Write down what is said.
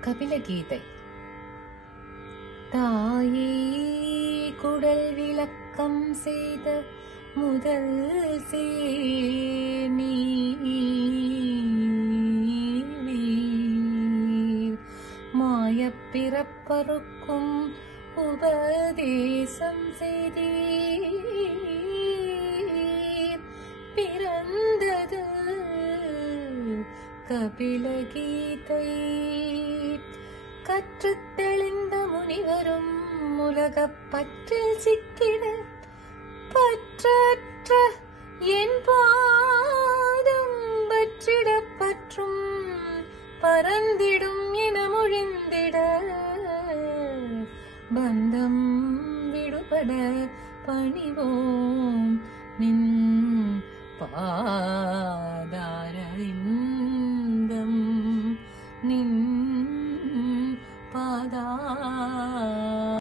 கபிலகீதை. தாயே குடல் விளக்கம் செய்த முதல் சேனீர் மாயப்பிறப்பறுக்கும் உபதேசம் செய்தீர். பிறந்தது கபிலகீதை. கற்றுத் தெளிந்த முனிவரும் உலகப் பற்றில் சிக்கிட பற்றற்ற என் பாதம் பற்றிடப் பற்றும் பரந்திடும் என மொழிந்திட பந்தம் விடுபட பணிவோம் நின் பாதாரவிந்தம். நின் பாதாரவிந்தம்.